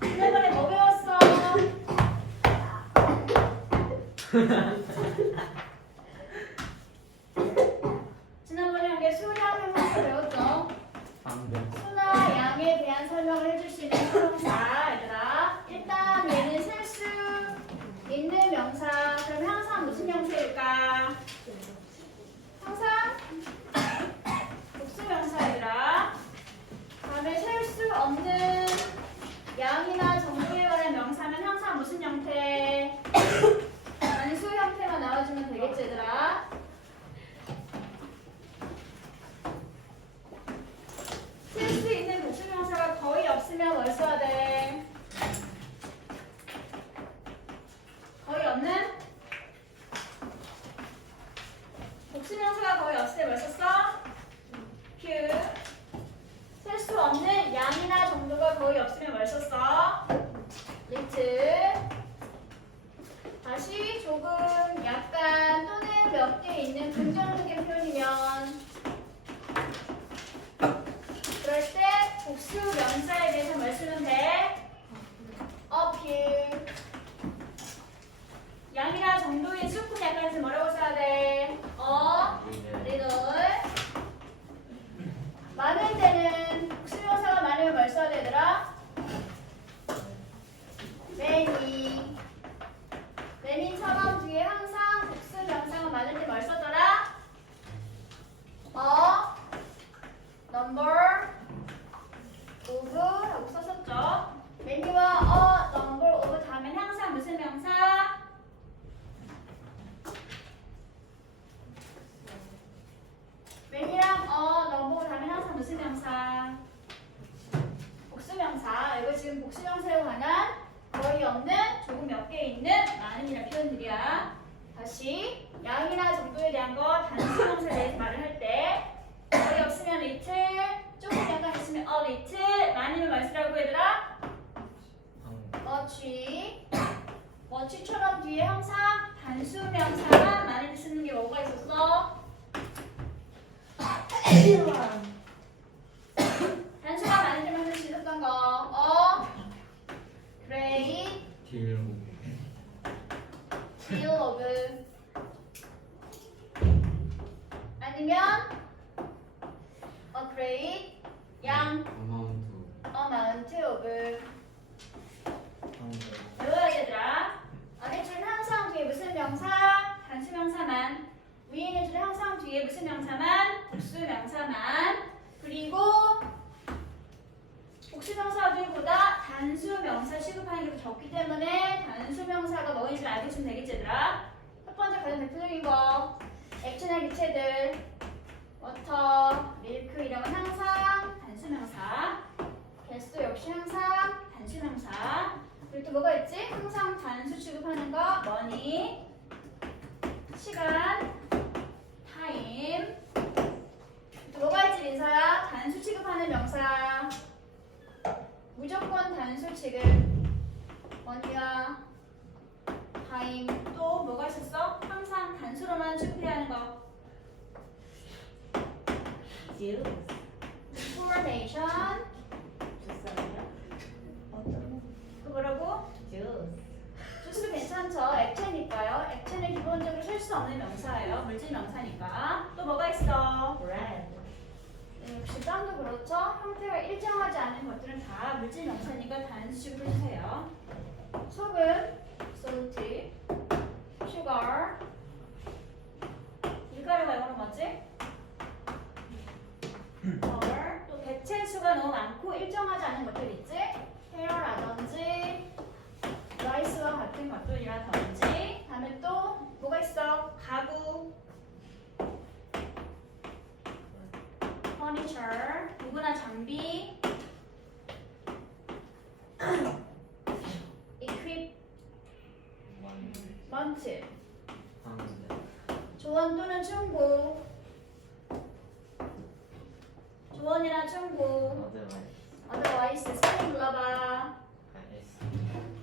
지난번에 뭐 배웠어? 지난번에 우리 수량 형용사 배웠죠? 수나 양에 대한 설명을 해줄 수 있는 형용사 얘들아. 일단 얘는 쓸 수 있는 명사. 그럼 항상 무슨 명사일까? 항상 복수명사 얘들아. 다음에 셀 수 없는 양이나 정도에 관한 명사는 항상 무슨 형태? 단수 형태만 나와주면 되겠지 얘들아. 쓸 수 있는 복수명사가 거의 없으면 뭘 써야 돼? 거의 없는? 복수명사가 거의 없을 때 뭘 썼어? q. 쓸 수 없는 양이나 정도가 거의 없으면 뭘 썼어? little. 다시 조금, 약간 또는 몇 개 있는 긍정적인 표현이면 그럴 때 복수 명사에 대해서 뭘 쓰면 돼? appear. 양이나 정도의 조금 약간에서 뭐라고 써야 돼? little. 많을 때는 복수명사가 많으면 뭘 써야 되더라? many. many 처럼 뒤에 항상 복수명사가 많을 때 뭘 썼더라? number of 라고 썼었죠. many와 number of 다음엔 항상 무슨 명사? many랑 number 다음엔 항상 무슨 명사? 복수명사. 이거 지금 복수명사에 관한 거의 없는, 조금 몇 개 있는, 많은이라는 표현들이야. 다시 양이나 정도에 대한 거 단수명사에 대해서 말을 할 때 거의 없으면 little, 조금 약간 있으면 a little, 많으면 뭘 쓰라고 얘들아? much. much처럼 뒤에 항상 단수명사가 많이 쓰는 게 뭐가 있었어? 단수가 많을 때만 쓸 수 있었던 거. great deal of. 아니면 a great 양 amount of. 외워야 되더라. 아래 줄은 항상 뒤에 무슨 명사? 단수명사만. 위에 있는 줄은 항상 뒤에 무슨 명사만? 복수명사만. 그리고 복수명사들보다 단수명사 취급하는 게 더 적기 때문에 단수명사가 뭐인지 알겠으면 되겠지 얘들아. 첫 번째 가장 대표적인 거 액체나 기체들 워터, 밀크 이런 건 항상 단수명사. 개수 역시 항상 단수명사. 그리고 또 뭐가 있지? 항상 단수 취급하는 거 머니, 시간, 타임. 또 뭐가 있지 민서야? 단수 취급하는 명사. 무조건 단수 취급. 머니와 타임. 또 뭐가 있었어? 항상 단수로만 취급해야 하는 거. information. 그거라고? 주스도 괜찮죠? 액체니까요. 액체는 기본적으로 셀 수 없는 명사예요. 물질 명사니까. 또 뭐가 있어? 역시 빵도 그렇죠. 형태가 일정하지 않은 것들은 다 물질 명사니까 단수식으로 해주세요. 소금, salt, sugar. 밀가루가 이거는 뭐지? flour. 또 개체수가 너무 많고 일정하지 않은 것들 있지? hair라든지 라이스와 같은 것들이라든지. 다음에 또 뭐가 있어? 가구, furniture, 도구나 장비, equipment, 조언 또는 충고, 조언이나 충고. otherwise 스펠링 불러봐.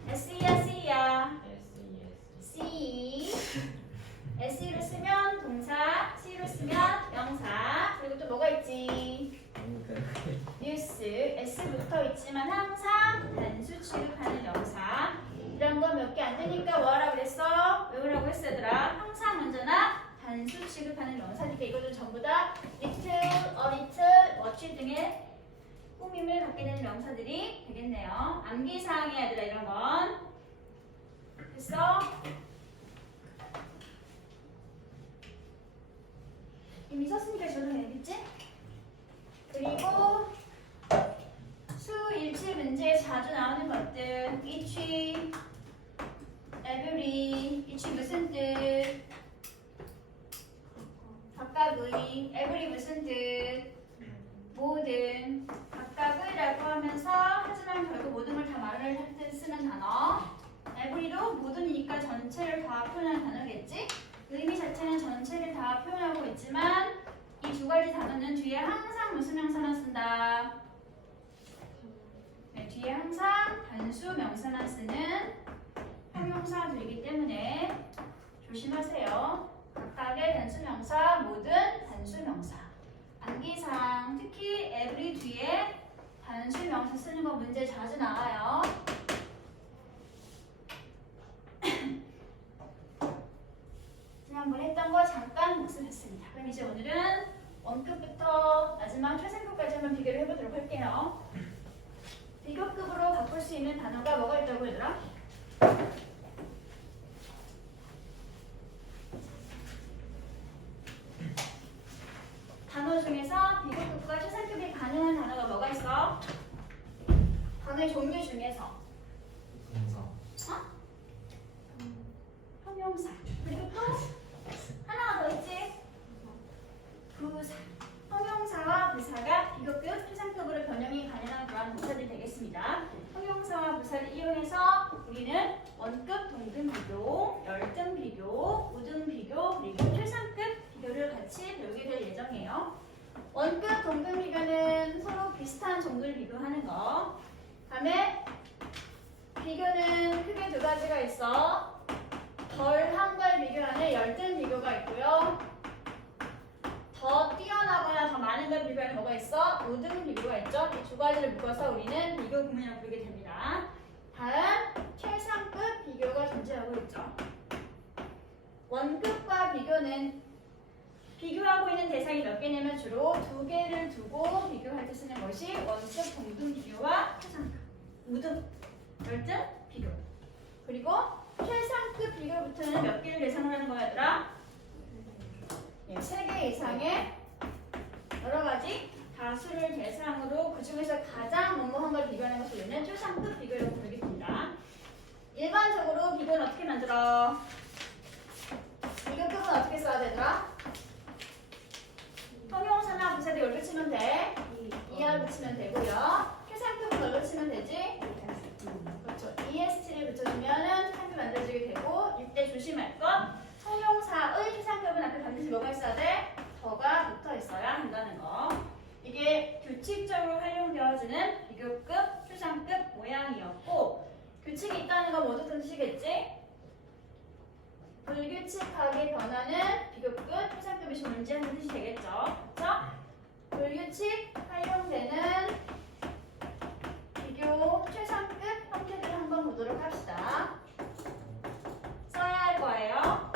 SE야 C야? C. SE를 쓰면 동사, C를 쓰면 명사. 그리고 또 뭐가 있지? 뉴스. S 있지만 항상 단수 취급하는 명사. 이런 거 몇 개 안 되니까 뭐 하라고 그랬어? 외우라고 했어 얘들아. 항상 언제나 단수 취급하는 명사니까 이것도 전부 다 little, a little, much 등의 꾸밈을 갖게 되는 명사들이 되겠네요. 암기사항이야 얘들아 이런 건. 됐어? 이미 썼으니까 적용해야겠지? 그리고 수 일치 문제에 자주 나오는 것들 each, every, each 무슨 뜻? 각각의, every 무슨 뜻? 모든, 각각의라고 하면서 하지만 결국 모든 걸 다 말을 할 때 쓰는 단어. every도 모든이니까 전체를 다 표현하는 단어겠지? 의미 자체는 전체를 다 표현하고 있지만 이 두 가지 단어는 뒤에 항상 무슨 명사만 쓴다? 네, 뒤에 항상 단수 명사만 쓰는 형용사들이기 때문에 조심하세요. 각각의 단수 명사, 모든 단수 명사. 암기사항, 특히 every 뒤에 단수 명사 쓰는 거 문제 자주 나와요. 지난번에 했던 거 잠깐 복습했습니다. 그럼 이제 오늘은 원급부터 마지막 최상급까지 한번 비교를 해보도록 할게요. 비교급으로 바꿀 수 있는 단어가 뭐가 있다고 얘들아? 단어 중에서 비교급과 최상급이 가능한 단어가 뭐가 있어? 단어의 종류 중에서 동사. 형용사. 그리고 또 하나가 더 있지? 부사. 형용사와 부사가 비교급, 최상급으로 변형이 가능한 그러한 동사들이 되겠습니다. 형용사와 부사를 이용해서 우리는 원급, 동등 비교, 열등 비교, 우등 비교, 그리고 최상급 비교를 같이 배우게 될 예정이에요. 원급, 동등 비교는 서로 비슷한 정도를 비교하는 거. 다음에 비교는 크게 두 가지가 있어. 덜한 걸 비교하는 열등 비교가 있고요. 더 뛰어나거나 더 많은 걸 비교하는 뭐가 있어? 우등 비교가 있죠. 이 두 가지를 묶어서 우리는 비교 구문이라고 부르게 됩니다. 다음 최상급 비교가 존재하고 있죠. 원급과 비교는 비교하고 있는 대상이 몇 개냐면 주로 두 개를 두고 비교할 때 쓰는 것이 원급 동등 비교와 최상급, 우등, 열등 비교. 그리고 최상급 비교부터는 몇 개를 대상으로 하는 거야 얘들아? 3개 이상의 여러 가지 다수를 대상으로 그 중에서 가장 뭐뭐한 걸 비교하는 것을 우리는 최상급 비교라고 부르게 됩니다. 일반적으로 비교는 어떻게 만들어? 비교급은 어떻게 써야 되더라? 형용사나 부사도 여기 붙이면 돼. ER 붙이면 되고요. 최상급은 뭘로 치면 되지? 그렇죠. EST를 붙여주면은 최상급 만들어지게 되고 이때 조심할 것. 형용사의 최상급은 앞에 반드시 뭐가 있어야 돼? 더가 붙어 있어야 한다는 거. 이게 규칙적으로 활용되어지는 비교급, 최상급 모양이었고 규칙이 있다는 건 모두 뜻이겠지? 불규칙하게 변하는 비교급, 최상급이 존재하는 뜻이 되겠죠? 그렇죠? 불규칙 활용되는 비교, 최상급 형태들을 한번 보도록 합시다. 써야 할 거예요.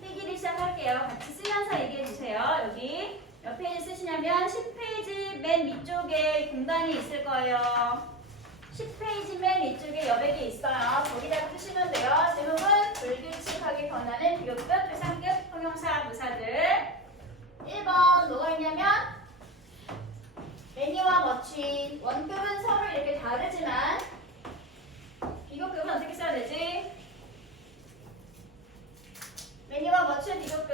필기를 시작할게요. 같이 쓰면서 얘기해 주세요. 여기 몇 페이지 쓰시냐면 10페이지 맨 위쪽에 공간이 있을 거예요. 10페이지 맨 위쪽에 여백이 있어요. 거기다 쓰시면 돼요. 제목은 불규칙하게 변하는 비교급, 최상급, 형용사, 부사들. 1번 뭐가 있냐면 매니와 머치. 원급은 서로 이렇게 다르지만 비교급은 어떻게 써야 되지? 매니와 머치의 비교급.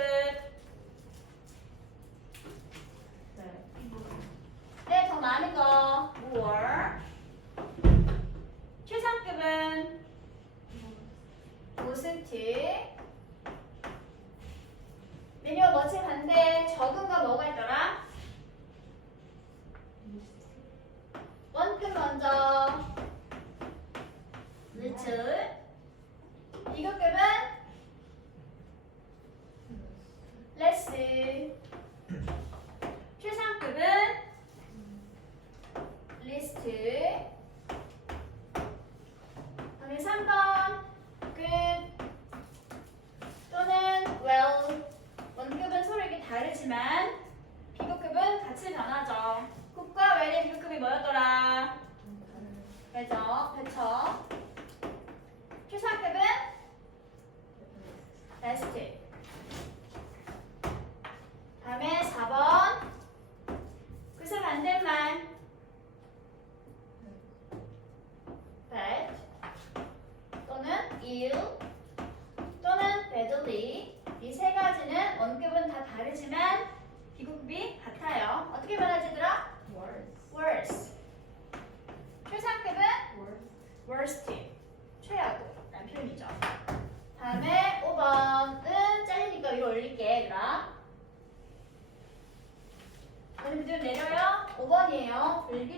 네, 더 많은 거. more. 최상급은 most. 매니와 머치 반대 적은 거 뭐가 있더라? 원급 먼저. little. 비교급은 less. 최상급은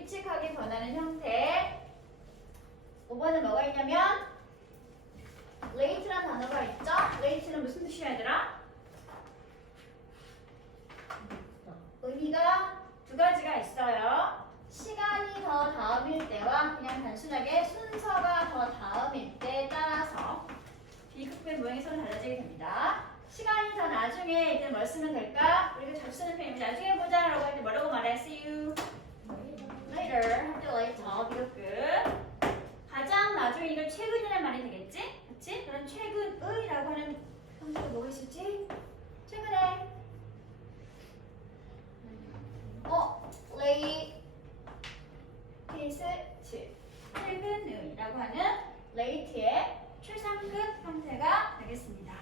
불규칙하게 변하는 형태. 5번은 뭐가 있냐면 late라는 단어가 있죠? late는 무슨 뜻이야 얘들아? 의미가 두 가지가 있어요. 시간이 더 다음일 때와 그냥 단순하게 순서가 더 다음일 때에 따라서 비급의 모양이 서로 달라지게 됩니다. 시간이 더 나중에 이제 뭘 쓰면 될까? 우리가 자주 쓰는 표현입니다. 나중에 보자 라고 할 때 뭐라고 말해? See you later 할 때 later 비급급. 가장 나중에 이걸 최근이라는 말이 되겠지? 그치? 그럼 최근의라고 하는 형태가 뭐가 있을지? 최근에 latest 최근의라고 하는 late의 최상급 형태가 되겠습니다.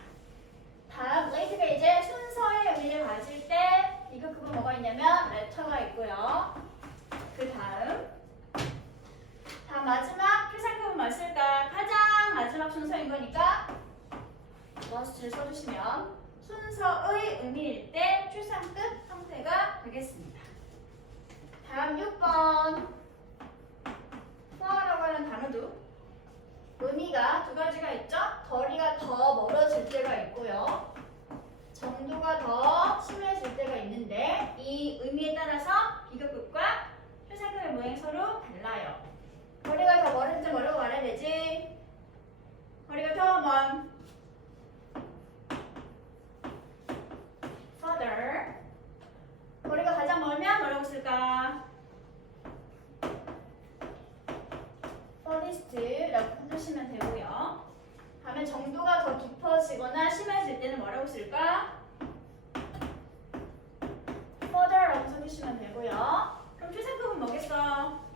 다음 late가 이제 순서의 의미를 가질 때 이거 그거 뭐가 있냐면 letter가 있고요. 그 다음 마지막 최상급은 뭐 쓸까? 가장 마지막 순서인 거니까 must를 써주시면 순서의 의미일 때 최상급 형태가 되겠습니다. 다음 6번 far라고 하는 단어도 의미가 두 가지가 있죠? 거리가 더 멀어질 때가 있고요. 정도가 더 심해질 때가 있는데 이 의미에 따라서 비교급과 최상급의 모양이 서로 달라요. 거리가 더 멀을 때 뭐라고 말해야 되지? 거리가 더 먼 further. 거리가 가장 멀면 뭐라고 쓸까? furthest라고 하시면 되고요. 다음에 정도가 더 깊어지거나 심해질 때는 뭐라고 쓸까? further라고 써주시면 되고요. 그럼 최상급은 뭐겠어?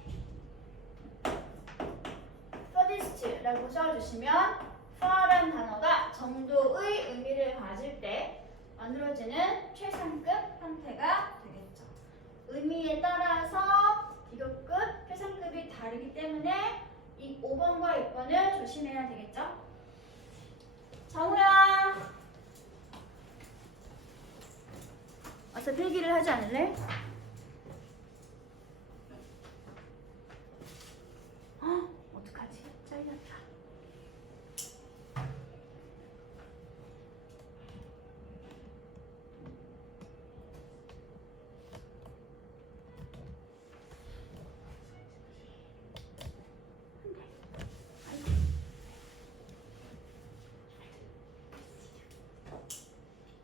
furthest라고 써주시면 far라는 단어가 정도의 의미를 가질 때 만들어지는 최상급 형태가 되겠죠. 의미에 따라서 비교급, 최상급이 다르기 때문에 이 5번과 6번을 조심해야 되겠죠. 정우야, 와서 필기를 하지 않을래? 어떡하지? 잘렸다.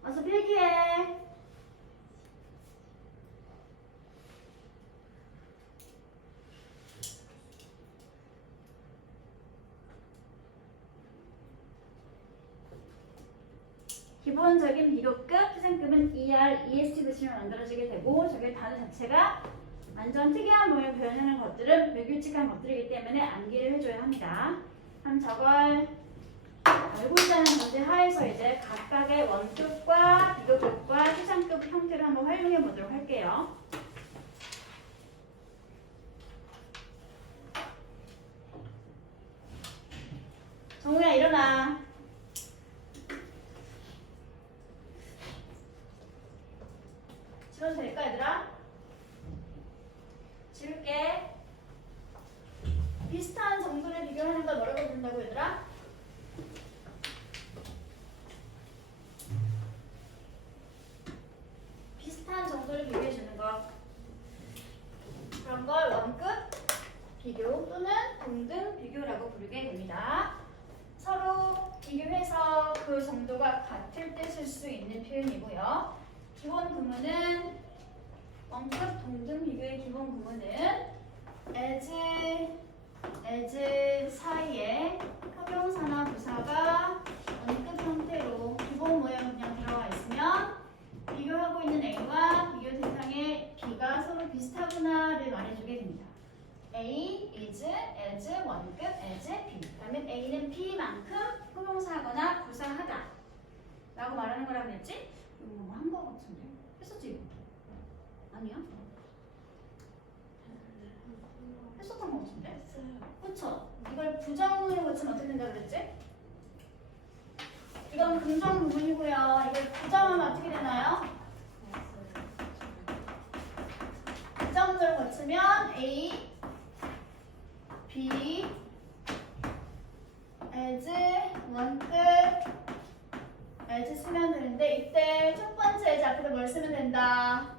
와서 필기해. 기본적인 비교급, 최상급은 ER, EST 뜻으로 만들어지게 되고 저게 단어 자체가 완전 특이한 모양을 표현하는 것들은 불규칙한 것들이기 때문에 암기를 해줘야 합니다. 그럼 저걸 알고 있다는 전제 하에서 이제 각각의 원급과 비교급과 최상급 형태를 한번 활용해 보도록 할게요. 정우야 일어나. 지워도 될까 얘들아? 지울게. 비슷한 정도를 비교하는 걸 뭐라고 부른다고 얘들아? 비슷한 정도를 비교해 주는 거. 그런 걸 원급 비교 또는 동등 비교라고 부르게 됩니다. 서로 비교해서 그 정도가 같을 때 쓸 수 있는 표현이고요. 기본 구문은 원급 동등 비교의 기본 구문은 as 사이에 형용사나 부사가 원급 형태로 기본 모양 그냥 들어가 있으면 비교하고 있는 A와 비교 대상의 B가 서로 비슷하구나를 말해주게 됩니다. A is as 원급 as B. 그러면 A는 B만큼 형용사거나 부사하다 라고 말하는 거라고 했지? 이거 한 거 같은데? 했었지 이거? 아니야? 했었던 거 같은데? 그쵸? 이걸 부정문으로 고치면 어떻게 된다 그랬지? 이건 긍정 부분이고요. 이걸 부정하면 어떻게 되나요? 부정문으로 고치면 A B as 원급 as 쓰면 되는데 이때 첫 번째 as 앞에다 뭘 쓰면 된다?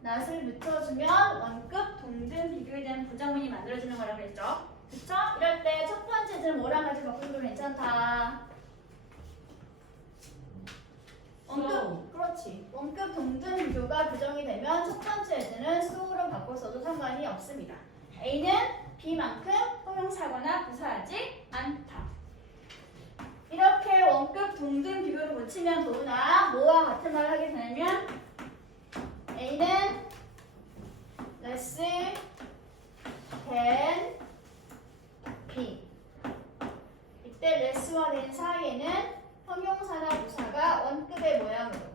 낫을 붙여주면 원급 동등 비교에 대한 부정문이 만들어지는 거라고 그랬죠? 그쵸? 이럴 때 첫 번째 as는 뭐랑 같이 바꿔도 괜찮다. 원급, 그렇지. 원급 동등 비교가 부정이 되면 첫 번째 as는 so로 바꿔서도 상관이 없습니다. A는 B만큼 형용사거나 부사하지 않다. 이렇게 원급 동등 비교를 고치면 도우나 뭐와 같은 말을 하게 되냐면 A는 less than B. 이때 less와 than 사이에는 형용사나 부사가 원급의 모양으로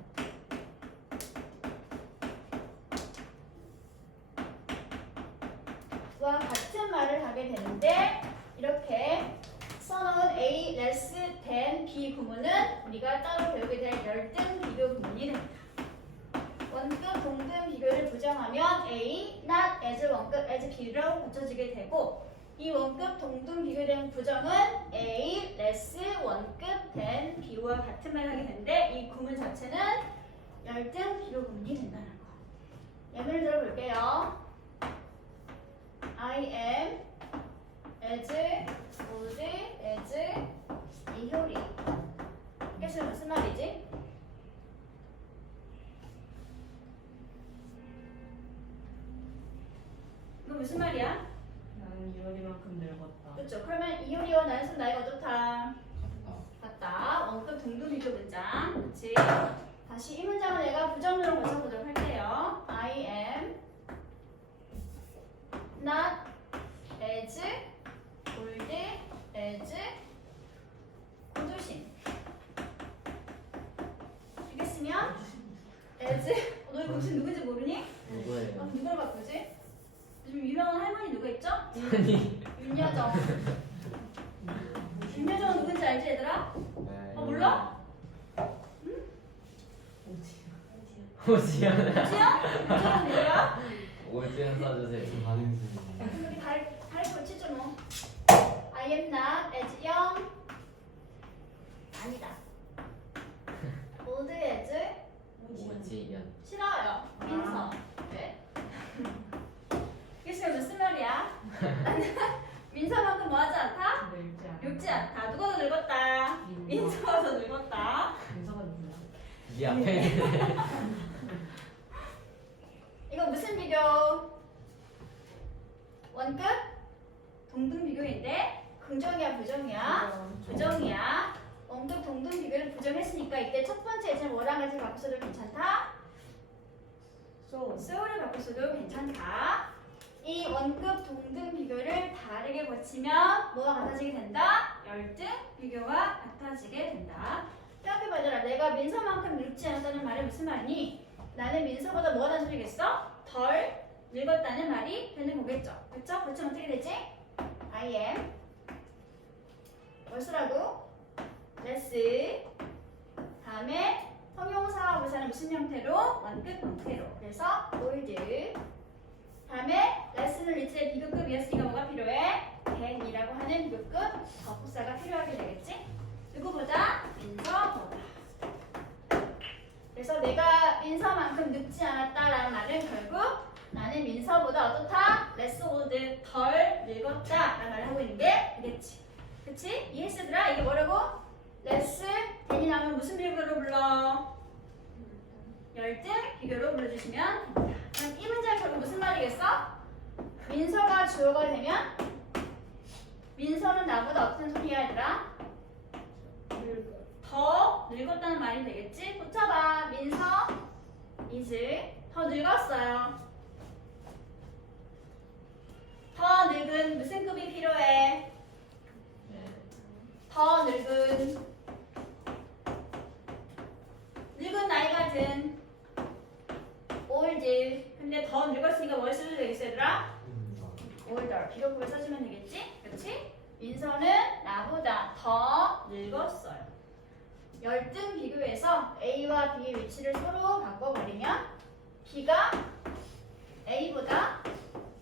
와 같은 말을 하게 되는데 이렇게 써놓은 A less than B 구문은 우리가 따로 배우게 될 열등 비교 구문이 됩니다. 원급 동등 비교를 부정하면 A not as 원급 as B로 고쳐지게 되고 이 원급 동등 비교에 대한 부정은 A less 원급 than B와 같은 말을 하게 되는데 이 구문 자체는 열등 비교 구문이 된다는 거. 예문을 들어볼게요. I am as old as 이효리. 이게 지금 무슨 말이지? 이거 무슨 말이야? 나는 이효리만큼 늙었다. 그렇죠. 그러면 이효리와 나는 슨 나이가 어떻다? 같다. 같다. 원급 동등 비교 문장. 그렇지. 다시 이 문장을 내가 부정으로 고쳐보도록 할게요. I am not as old as 고조신. 이게 쓰면 as 너 이거 혹시 누군지 모르니? 누구예요? 누굴 바꾸지? 요즘 유명한 할머니 누구 있죠? 아니. 윤여정. 윤여정은 누군지 알지 얘들아? 네. 몰라? 오지연. 누구야? 윤여정 누구야? 오지연 써주세요. 반응 중. 그럼 여기 달 고치죠 뭐. I am not as young. 아니다. old as 오지연. 싫어요. 민서. 네. 이게 지금 무슨 말이야? 민서만큼 뭐하지 않다? 늙지 않아. 늙지 않다. 누가 더 늙었다? 민서가 더 늙었다. 민서가 누구야? 네 앞에 있는. 이거 무슨 비교? 원급? 동등 비교인데 긍정이야 부정이야? 부정이야. 원급 동등 비교를 부정했으니까 이때 첫 번째 예제는 뭐랑 같이 바꿔서도 괜찮다? so를 바꿔서도 괜찮다. 이 원급 동등 비교를 다르게 고치면 뭐가 같아지게 된다? 열등 비교와 같아지게 된다. 생각해봐라. 내가 민서만큼 늙지 않았다는 말이 무슨 말이니? 나는 민서보다 뭐가 단순이겠어? 덜 늙었다는 말이 되는 거겠죠. 그렇죠? 고치면 어떻게 되지? I am 뭘 쓰라고? less 다음에 형용사와 부사는 무슨 형태로? 원급 형태로. 그래서 old 다음에 less는 리틀의 비교급이었으니까 뭐가 필요해? than이라고 하는 비교급 덧부사가 필요하게 되겠지? 누구보다? 민서보다. 그래서 내가 민서만큼 늙지 않았다라는 말은 결국 나는 민서보다 어떻다? less old 덜 늙었다 라는 말을 하고 있는 게 되겠지. 그치? 이해했으더라? 이게 뭐라고? less than이 나오면 무슨 비교로 불러? 열등 비교로 불러주시면 됩니다. 그럼 이 문제는 결국 무슨 말이겠어? 민서가 주어가 되면 민서는 나보다 어떤 소리야 얘들아? 더 늙었다는 말이 되겠지? 고쳐봐. 민서 is 더 늙었어요. 더 늙은 무슨 급이 필요해? 더 늙은 나이가 든 old 근데 더 늙었으니까 뭘 써도 되겠어 얘들아? older 비교급을 써주면 되겠지? 그렇지? 민서는 나보다 더 늙었어요. 열등 비교에서 A와 B의 위치를 서로 바꿔버리면 B가 A보다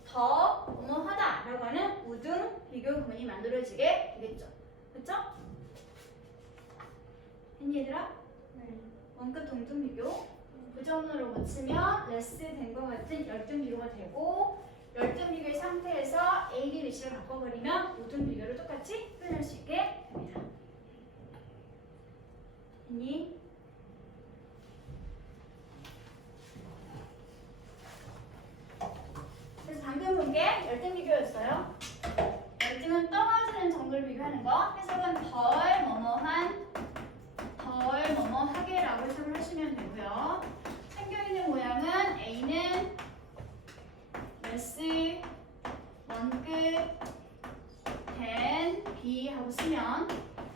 더 뭐뭐하다 라고 하는 우등 비교 고치면 레스 된 것 같은 열등 비교가 되고 열등 비교의 상태에서 A, B 위치를 바꿔버리면 모든 비교를 똑같이 표현할 수 있게 됩니다. 됐니? 그래서 방금 본 게 열등 비교였어요. 열등은 떨어지는 정도를 비교하는 거. 해석은 덜 뭐뭐한, 덜 뭐뭐하게라고 해석을 하시면 되고요. 생겨있는 모양은 A는 레스 원급 된 B 하고 쓰면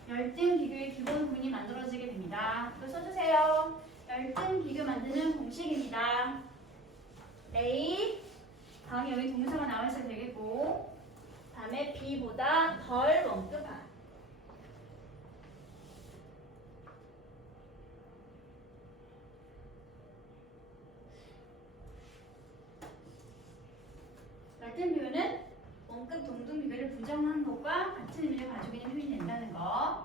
열등 비교의 기본 부분이 만들어지게 됩니다. 이거 써주세요. 열등 비교 만드는 공식입니다. A 다음에 여기 동사가 나와 있어야 되겠고 다음에 B보다 덜 원급한 열등 비교는 원급 동등 비교를 부정한 것과 같은 의미를 가지고 있는 표현이 된다는 거.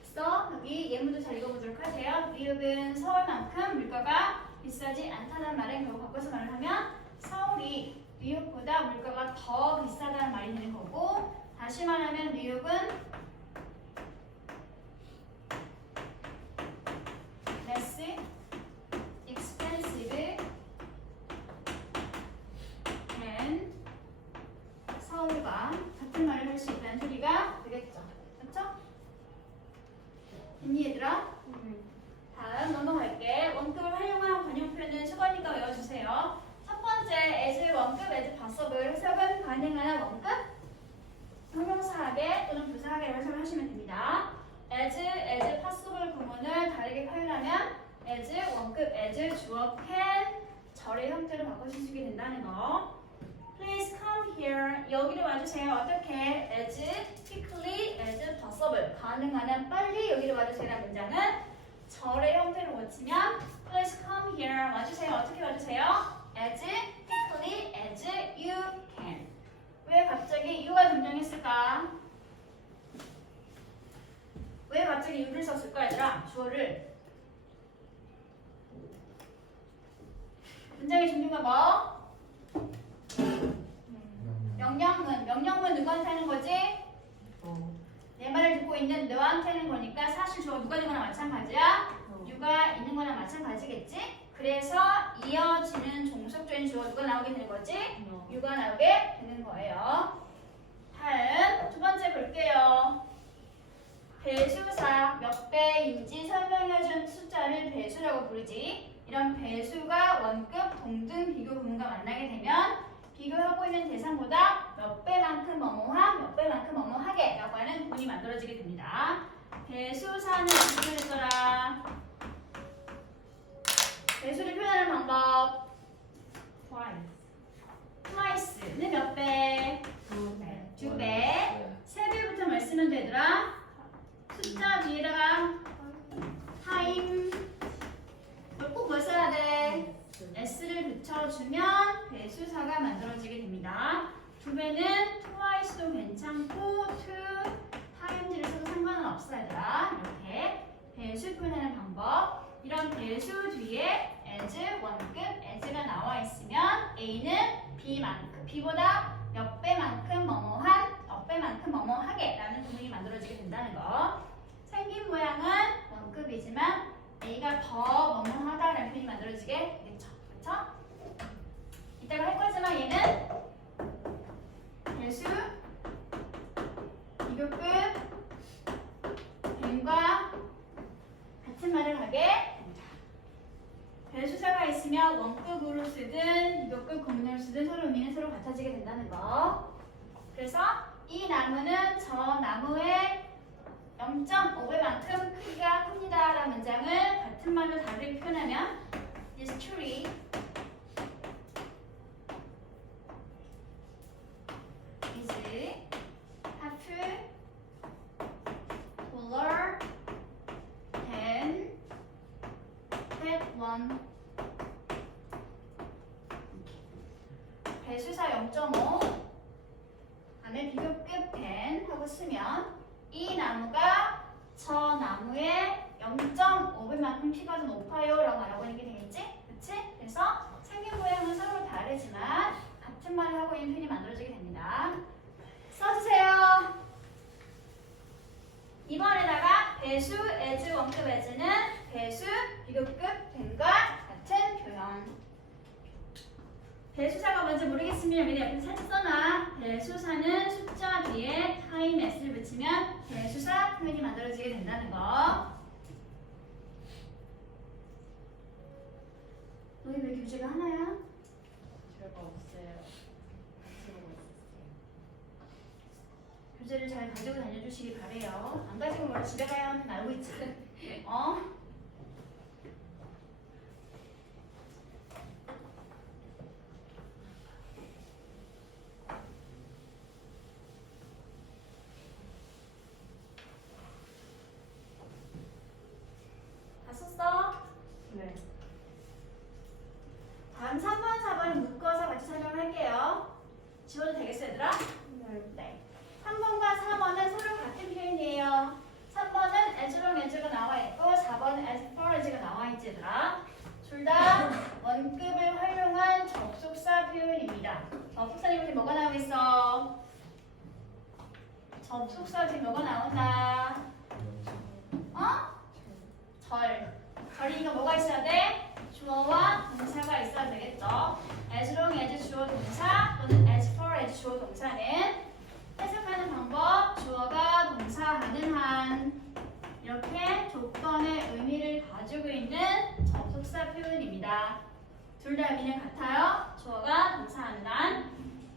그래서 여기 예문도 잘 읽어보도록 하세요. 뉴욕은 서울만큼 물가가 비싸지 않다는 말은 결국 바꿔서 말을 하면 서울이 뉴욕보다 물가가 더 비싸다는 말이 되는 거고 다시 말하면 뉴욕은 less expensive than 서울과 같은 말을 할 수 있다는 소리가 되겠죠. 그렇죠? 됐니 얘들아? 다음 넘어갈게. 원급을 활용한 관용 표현은 수건이가 외워주세요. 첫 번째, as 원급, as possible 해석은 가능한 원급, 형용사하게 또는 부사하게로 해석을 하시면 됩니다. as possible 구문을 다르게 표현하면 as 원급, as 주어 can 절의 형태로 바꿔주시게 된다는 거. Please come here. 여기로 와주세요. 어떻게? as quickly as possible. 가능한 한 빨리 여기로 와주세요라는 문장은 절의 형태로 고치면 Please come here. 와주세요. 어떻게 와주세요? As quickly as you can. 왜 갑자기 you가 등장했을까? 왜 갑자기 you를 썼을까 얘들아? 주어를. 문장의 종류가 뭐? 명령문 누구한테 하는 거지? 내 말을 듣고 있는 너한테 하는 거니까 사실 주어 누가 되거나 마찬가지야? 유가 있는 거나 마찬가지겠지? 그래서 이어지는 종속조인 주어 누가 나오게 되는 거지? 유가 나오게 되는 거예요. 다음 두 번째 볼게요. 배수사 몇 배인지 설명해준 숫자를 배수라고 부르지. 이런 배수가 원급, 동등, 비교 부문과 만나게 되면 비교하고 있는 대상보다 몇 배만큼 뭐뭐함, 몇 배만큼 뭐뭐하게 라고 하는 구문이 만들어지게 됩니다. 배수사는 어떻게 표현했더라? 배수를 표현하는 방법 twice는 몇 배? 두 배. 세 배부터 말 쓰면 되더라. 숫자 뒤에다가 타임 꼭 뭐 써야 돼? s를 붙여주면 배수사가 만들어지게 됩니다. 두 배는 twice도 괜찮고 to times를 써도 상관은 없어 얘들아. 이렇게 배수 표현하는 방법. 이런 배수 뒤에 as 원급 as가 나와 있으면 a는 b만큼 b보다 몇 배만큼 뭐뭐한 몇 배만큼 뭐뭐하게 라는 구문이 만들어지게 된다는 거. 생긴 모양은 원급이지만 a가 더 뭐뭐하다라는 표현이 만들어지게 되겠죠. 그렇죠? 이따가 할 거지만 얘는 배수 비교급 뱀과 같은 말을 하게 됩니다. 배수사가 있으면 원급으로 쓰든 비교급 구문으로 쓰든 서로 의미는 서로 같아지게 된다는 거. 그래서 이 나무는 저 나무의 0.5배만큼 크기가 큽니다 라는 문장을 같은 말로 다르게 표현하면 This tree is half taller than that one. 배수사 0.5 다음에 비교급 than 하고 쓰면 이 나무가 저 나무의 0.5배만큼 P가 더 높아요 라고 말하고 있는 게 되겠지? 그치? 그래서 생긴 모양은 서로 다르지만 같은 말을 하고 있는 표현이 만들어지게 됩니다. 써주세요. 2번에다가 배수, as, 원급 as는 배수, 비교급, 된과 같은 표현. 배수사가 뭔지 모르겠으면 여기 옆에 살짝 써놔. 배수사는 숫자 뒤에 time s를 붙이면 배수사 표현이 만들어지게 된다는 거. 너희 왜 교재가 하나야? 별거 없어요. 같이 보고 있었어요. 교재를 잘 가지고 다녀주시기 바래요. 안 가지고 뭘 집에 가야 하는 거 알고 있지? 어? 다 썼어? 네. 다음 3번, 4번을 묶어서 같이 설명할게요. 지워도 되겠어, 얘들아? 네. 3번과 4번은 서로 같은 표현이에요. 3번은 as long as가 나와 있고 4번은 as far as가 나와 있지, 얘들아. 둘 다 원급을 활용한 접속사 표현입니다. 접속사 뒤에 뭐가 나오겠어? 접속사 뒤에 뭐가 나온다? 어? 절이니까 뭐가 있어야 돼? 주어와 동사가 있어야 되겠죠. as long as 주어 동사 또는 as far as 주어 동사는 해석하는 방법, 주어가 동사하는 한 이렇게 조건의 의미를 가지고 있는 접속사 표현입니다. 둘 다 의미는 같아요. 주어가 동사하는 한.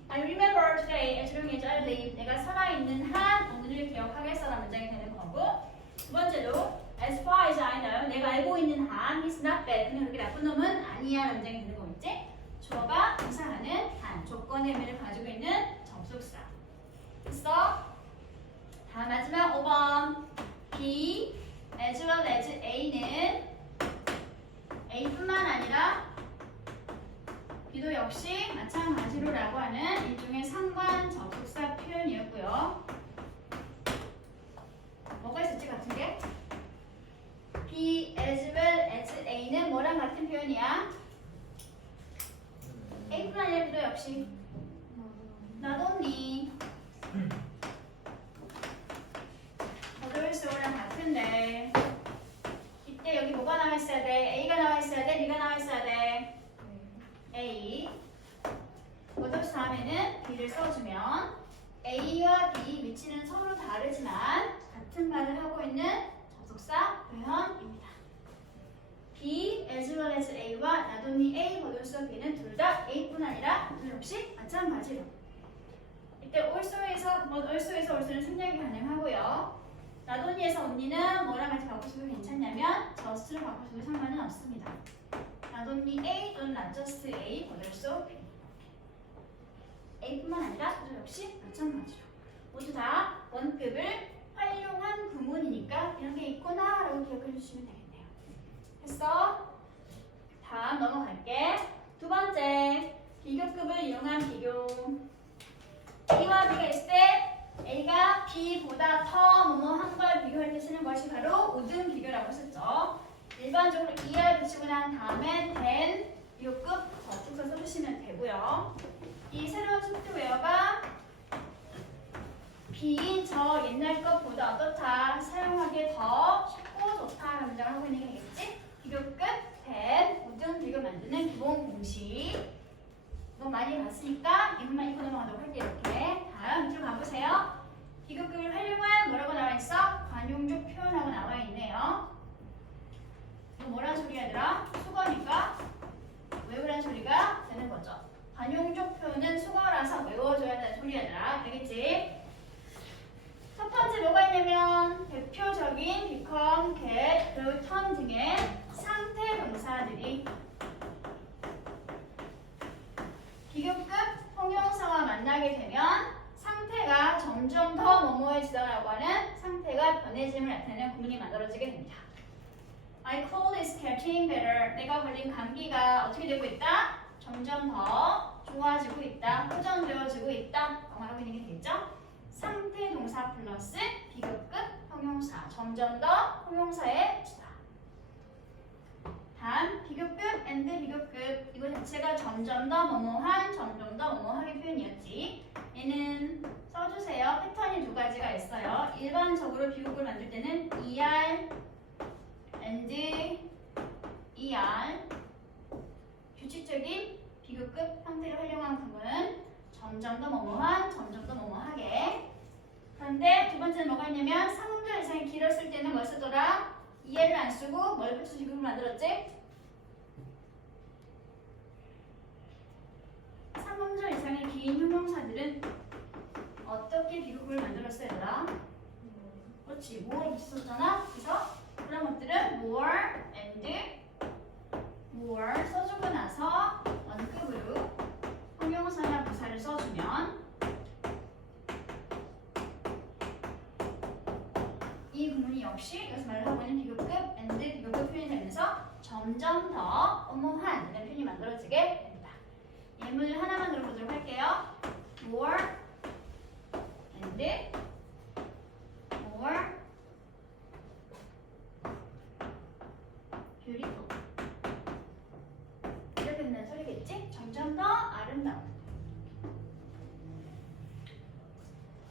I remember today as long as I live. 내가 살아있는 한 오늘을 기억하겠어라는 문장이 되는 거고, 두 번째로 as far as I know. 내가 알고 있는 한 he's not bad. 그냥 그렇게 나쁜 놈은 아니야 라는 문장이 되는 거 있지? 주어가 동사하는 한 조건의 의미를 가지고 있는 접속사. 됐어? 다음 마지막 5번. B as well as A는 A뿐만 아니라 B도 역시 마찬가지로 라고 하는 일종의 상관 접속사 표현이었고요. 뭐가 있었지 같은 게? B as well as A는 뭐랑 같은 표현이야? A뿐만 아니라 B도 역시 not only 더블스랑 같은데 이때 여기 뭐가 나와 있어야 돼? A가 나와 있어야 돼? B가 나와 있어야 돼? A. 더블스 다음에는 B를 써주면 A와 B 위치는 서로 다르지만 같은 말을 하고 있는 접속사 표현입니다. B as well as A와 not only A, 더블스 B는 둘 다 A뿐 아니라 둘 역시 마찬가지로 이때 also에서 생략이 가능하고요. 나돈이에서 언니는 뭐랑 같이 바꾸셔도 괜찮냐면 just로 바꾸셔도 상관은 없습니다. 나돈이 A 또는 not just A, also B. A뿐만 아니라 저 역시 마찬가지로 모두 다 원급을 활용한 구문이니까 이런 게 있구나 라고 기억해 주시면 되겠네요. 됐어? 다음 넘어갈게. 두 번째, 비교급을 이용한 비교. A와 B가 있을 때 A가 B보다 더 뭐뭐한 걸 비교할 때 쓰는 것이 바로 우등 비교라고 썼죠. 일반적으로 ER 붙이고 난 다음에 then 비교급 접속사 써주시면 되고요. 이 새로운 소프트웨어가 B인 저 옛날 것보다 어떻다? 사용하기에 더 쉽고 좋다라는 문장을 하고 있는 게 되겠지? 비교급 then 우등 비교 만드는 기본 공식. 이거 많이 봤으니까 이것만 읽고 넘어가도록 할게요. 이렇게 다음 밑으로 가보세요. 비교급을 활용한 뭐라고 나와 있어? 관용적 표현하고 나와 있네요. 이거 뭐라는 소리야 얘들아? 수거니까 외우라는 소리가 되는 거죠. 관용적 표현은 수거라서 외워줘야 되는 소리야 얘들아. 알겠지? 첫 번째 뭐가 있냐면 대표적인 become, get, 그리고 turn 등의 상태 동사들이 비교급 형용사와 만나게 되면 상태가 점점 더 뭐뭐해지다라고 하는 상태가 변해짐을 나타내는 구문이 만들어지게 됩니다. My cold is getting better. 내가 걸린 감기가 어떻게 되고 있다? 점점 더 좋아지고 있다. 호전되어지고 있다. 라고 말하고 있는 게 되겠죠? 상태 동사 플러스 비교급 형용사. 점점 더 형용사에 붙이다. 단 비교급 and 비교급 이거 자체가 점점 더 뭐뭐한 점점 더 뭐뭐하게 표현이었지. 얘는 써주세요. 패턴이 두 가지가 있어요. 일반적으로 비교급을 만들 때는 ER and ER 규칙적인 비교급 형태를 활용한 구문 점점 더 뭐뭐한 점점 더 뭐뭐하게. 그런데 두 번째는 뭐가 있냐면 3문절 이상이 길었을 때는 뭘 쓰더라? ER을 안 쓰고 뭘 붙여서 비교급을 만들었지? 3문절 이상의 긴 형용사들은 어떻게 비교급을 만들었어야 되나? 그렇지, 뭐를 붙였었잖아. 그래서 그런 것들은 more and more 써주고 나서 원급으로 형용사나 부사를 써주면 이 구문이 역시 여기서 말하고 있는 비교급 and 비교급 표현이 되면서 점점 더 뭐뭐한 이런 표현이 만들어지게 됩니다. 예문을 하나만 들어보도록 할게요. more and more beautiful 이렇게 된다는 소리겠지? 점점 더 아름다운.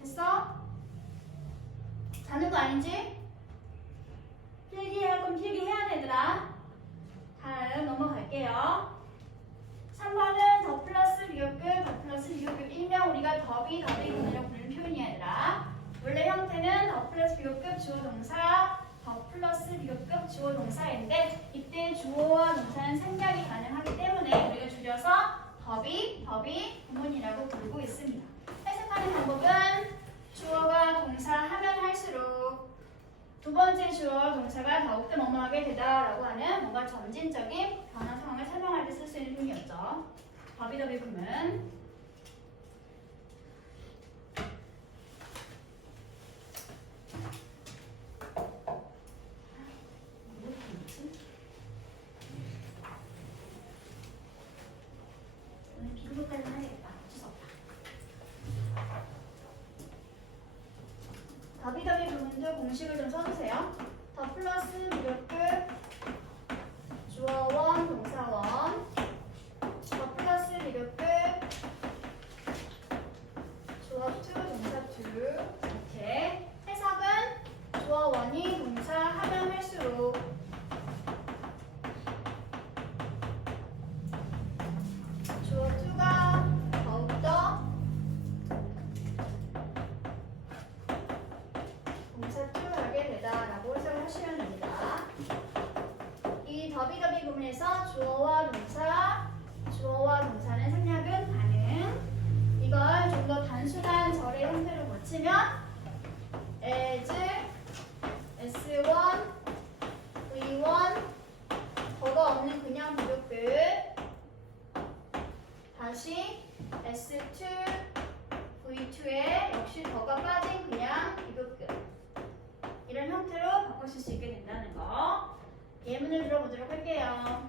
됐어? 자는 거 아니지? 필기할 건 필기해야 되더라. 다음 넘어갈게요. 3번은 더 플러스 비교급, 더 플러스 비교급 일명 우리가 더비 구문이라고 부르는 표현이야. 원래 형태는 더 플러스 비교급 주어 동사, 더 플러스 비교급 주어 동사인데 이때 주어와 동사는 생략이 가능하기 때문에 우리가 줄여서 더비 구문이라고 부르고 있습니다. 해석하는 방법은 주어가 동사 하면 할수록 두 번째 주어 동사가 더욱더 뭐뭐하게 되다라고 하는 뭔가 점진적인 변화 상황을 설명할 때 쓸 수 있는 표현이었죠. 더비 구문. 오늘 비교급까지는 해야겠다. 어쩔 수 없다. 더비 부분도 공식을 좀 써주세요. 더 플러스 비교급 주어원 동사원 더 플러스 비교급 주어2 동사2 이렇게. 해석은 주어원이 동사 하면 할수록 주어2가 더욱더 동사투하게 되다라고 해석을 하시면 됩니다. 이 더비 부분에서 주어와 동사는 생략은 가능. 이걸 좀 더 단순한 절의 형태로 고치면 as, S1, V1 더가 없는 그냥 비교급 다시 S2, V2에 역시 더가 빠진 그냥 비교급 이런 형태로 바꾸실 수 있게 된다는 거. 예문을 들어보도록 할게요.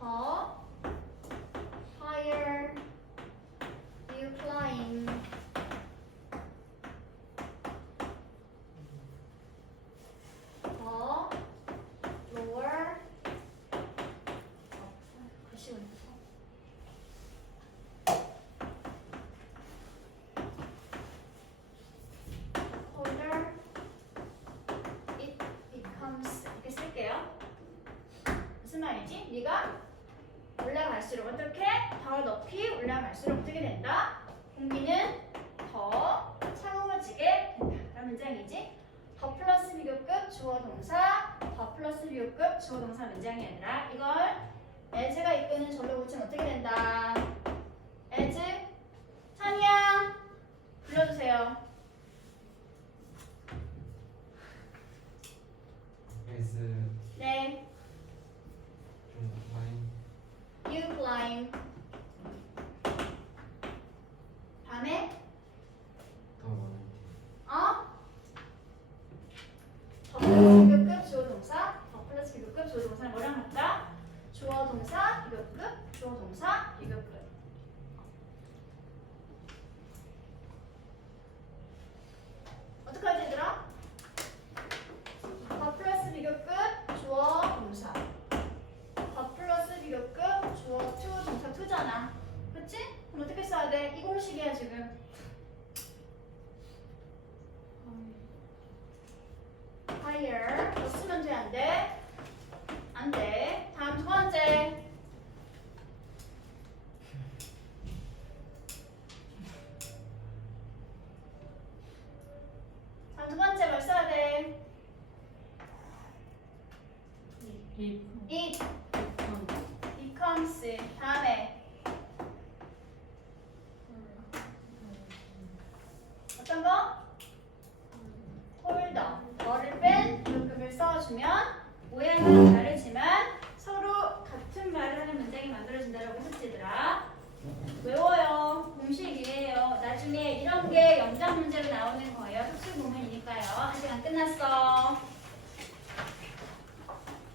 더 higher you climb 더 lower 글씨 colder it becomes 이렇게 쓸게요. 무슨 말이지? 네가 올라갈수록 어떻게? 더 높이 올라갈수록 어떻게 된다? 공기는 더 차가워지게 된다. 라는 문장이지. 더 플러스 비교급 주어 동사, 더 플러스 비교급 주어 동사 문장이 아니라 이걸 as가 이끄는 절로 고치면 어떻게 된다? as 찬이야 불러주세요. as 네, you climb. 다음에 더 많은 더 플러스 비교급 주어 동사, 더 플러스 비교급 주어 동사는 뭐랑 같다? 주어 동사 비교급, 주어 동사 비교급. 된다라고 했었지 얘들아. 외워요. 공식이에요. 나중에 이런 게 영장 문제로 나오는 거예요. 특수 부분이니까요. 아직 안 끝났어.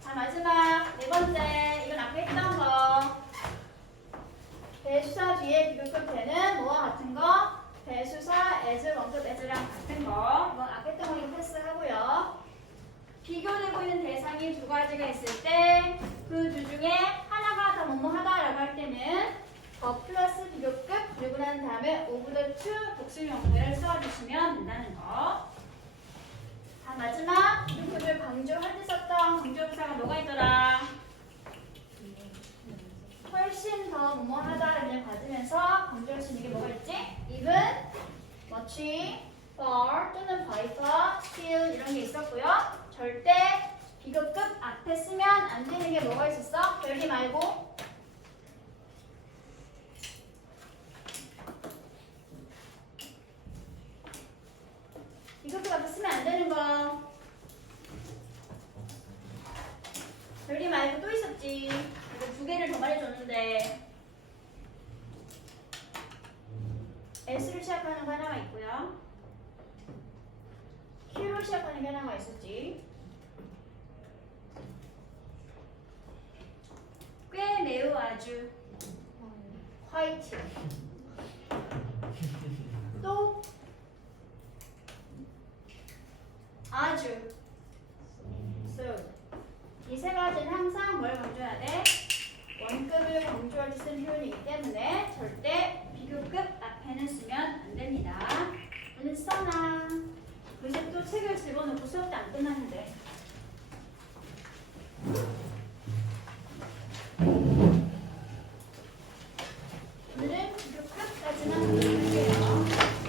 자, 마지막 네 번째. 이건 아까 했던 거. 대수사 뒤에 비교급 되는 뭐와 같은 거? 대수사 as, 원급 as랑 같은 거. 이건 아까 했던 거니까 패스하고요. 비교되고 있는 대상이 두 가지가 있을 때 그 두 중에 하나가 다 뭐뭐하다라고 할 때는 더 플러스 비교급 그리고 난 다음에 over the two 복수명사를 써주시면 된다는 거. 자, 마지막 비교급을 강조할 때 썼던 강조부사가 뭐가 있더라? 훨씬 더 뭐뭐하다를 받으면서 강조할 수 있는 게 뭐가 있지? even, much, far 또는 by far, still 이런 게 있었고요. 절대 비교급 앞에 쓰면 안 되는 게 뭐가 있었어? 별이 말고 비교급 앞에 쓰면 안 되는 거 별이 말고 또 있었지. 이거 두 개를 더 말해줬는데 S로 시작하는 거 하나가 있고요. Q로 시작하는 게 하나가 있었지. 꽤 매우 아주 화이트 또 아주 so 이 세 가지는 항상 뭘 강조해야 돼? 원급을 강조할 때 쓰는 표현이기 때문에 절대 비교급 앞에는 쓰면 안 됩니다. 오늘 써놔. 이제 또 책을 집어넣고 수업도 안 끝났는데. 오늘은 비교급까지만 할게요.